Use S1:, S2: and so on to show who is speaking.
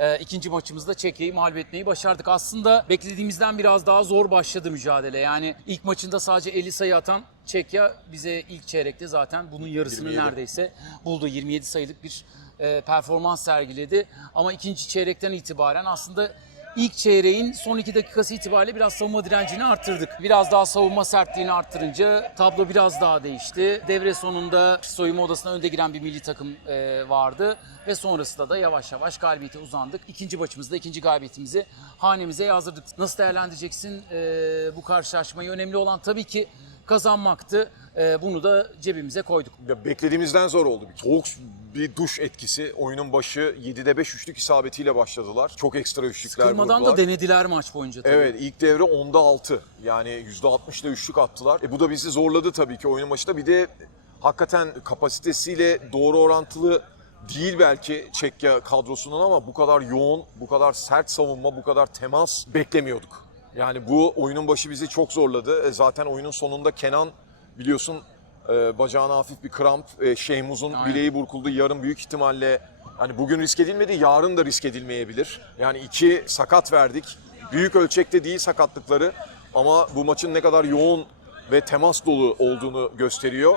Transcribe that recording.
S1: e, ikinci maçımızda Çekya'yı mağlup etmeyi başardık. Aslında beklediğimizden biraz daha zor başladı mücadele. Yani ilk maçında sadece 50 sayı atan Çekya bize ilk çeyrekte zaten bunun yarısını
S2: 27.
S1: neredeyse buldu. 27 sayılık bir e, performans sergiledi. Ama ikinci çeyrekten itibaren aslında ilk çeyreğin son iki dakikası itibariyle biraz savunma direncini arttırdık. Biraz daha savunma sertliğini arttırınca tablo biraz daha değişti. Devre sonunda soyunma odasına önde giren bir milli takım e, vardı ve sonrasında da yavaş yavaş galibiyete uzandık. İkinci maçımızda ikinci galibiyetimizi hanemize yazdırdık. Nasıl değerlendireceksin e, bu karşılaşmayı? Önemli olan tabii ki kazanmaktı. E, bunu da cebimize koyduk.
S2: Ya beklediğimizden zor oldu. Soğuk bir duş etkisi. Oyunun başı 7'de 5 üçlük isabetiyle başladılar. Çok ekstra üçlükler
S1: Kırmadan
S2: vurdular.
S1: da denediler maç boyunca tabii.
S2: Evet ilk devre 10'da 6. Yani %60'da üçlük attılar. E bu da bizi zorladı tabii ki oyunun başında. Bir de hakikaten kapasitesiyle doğru orantılı değil belki Çekya kadrosunun ama bu kadar yoğun, bu kadar sert savunma, bu kadar temas beklemiyorduk. Yani bu oyunun başı bizi çok zorladı. E zaten oyunun sonunda Kenan biliyorsun e, bacağına hafif bir kramp. E, Şehmuz'un
S1: Aynen.
S2: bileği burkuldu. Yarın büyük ihtimalle hani bugün risk edilmedi, yarın da risk edilmeyebilir. Yani iki sakat verdik. Büyük ölçekte değil sakatlıkları ama bu maçın ne kadar yoğun ve temas dolu olduğunu gösteriyor.